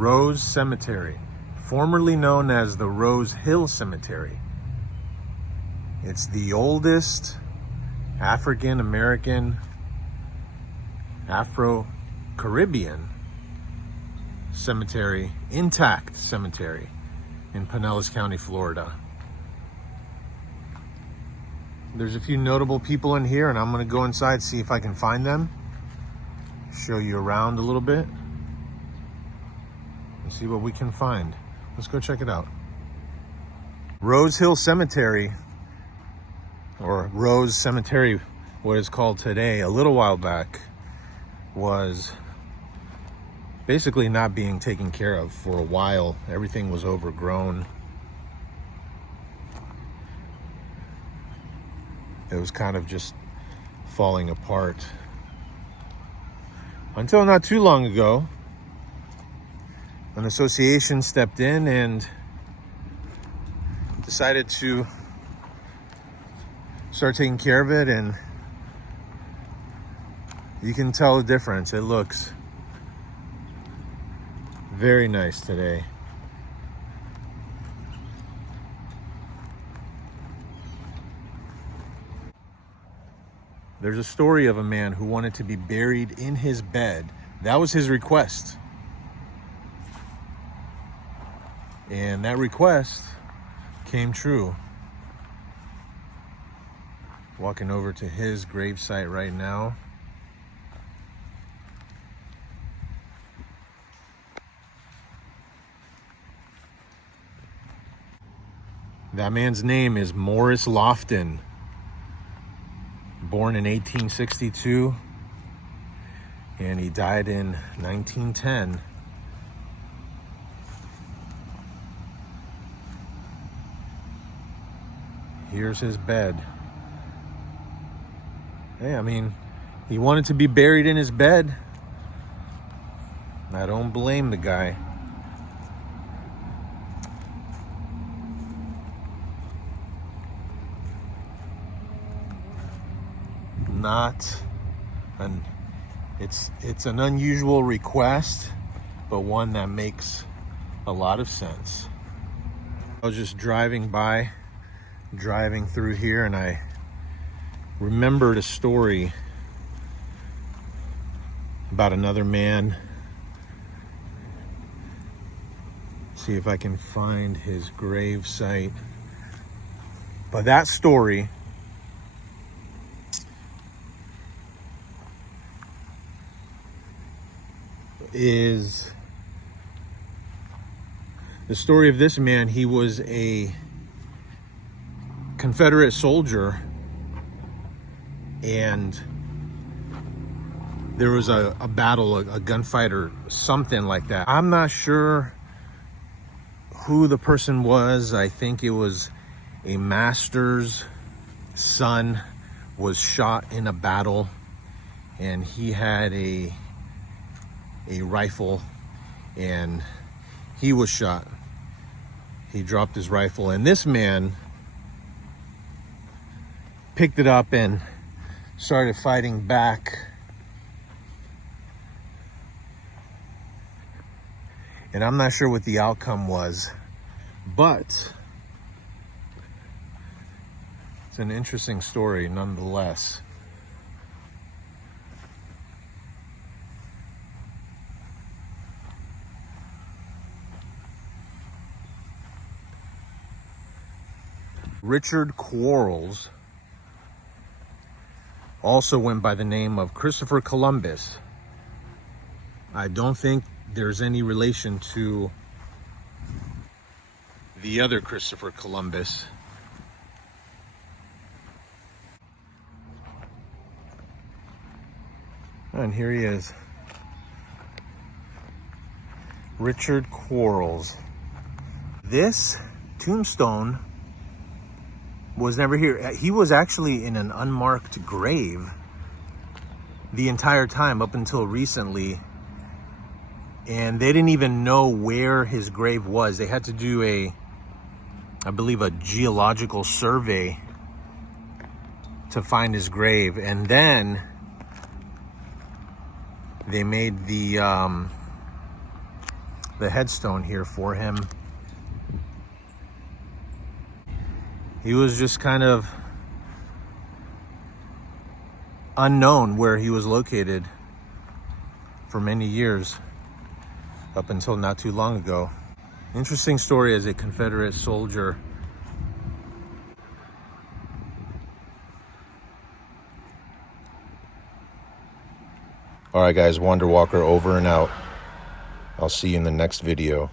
Rose Cemetery, formerly known as the Rose Hill Cemetery. It's the oldest African American, Afro-Caribbean cemetery, intact cemetery in Pinellas County, Florida. There's a few notable people in here, and I'm gonna go inside, see if I can find them, show you around a little bit, and see what we can find. Let's go check it out. Rose Hill Cemetery, or Rose Cemetery, what it's called today, a little while back, was basically not being taken care of for a while. Everything was overgrown. It was kind of just falling apart. Until not too long ago, an association stepped in and decided to start taking care of it, and you can tell the difference. It looks very nice today. There's a story of a man who wanted to be buried in his bed. That was his request. And that request came true. Walking over to his gravesite right now. That man's name is Morris Lofton. Born in 1862, and he died in 1910. Here's his bed. Hey, I mean, he wanted to be buried in his bed. I don't blame the guy. It's an unusual request, but one that makes a lot of sense. I was just driving through here, and I remembered a story about another man. See if I can find his grave site. But that story is the story of this man. He was a Confederate soldier, and there was a battle, a gunfight or something like that. I'm not sure who the person was. I think it was a master's son was shot in a battle, and he had a rifle, and he was shot. He dropped his rifle, and this man picked it up and started fighting back. And I'm not sure what the outcome was, but it's an interesting story nonetheless. Richard Quarles also went by the name of Christopher Columbus. I don't think there's any relation to the other Christopher Columbus. And here he is. Richard Quarles. This tombstone was never here. He was actually in an unmarked grave the entire time up until recently, and they didn't even know where his grave was. They had to do I believe a geological survey to find his grave, and then they made the the headstone here for him. He was just kind of unknown where he was located for many years, up until not too long ago. Interesting story as a Confederate soldier. All right, guys, Wonder Walker over and out. I'll see you in the next video.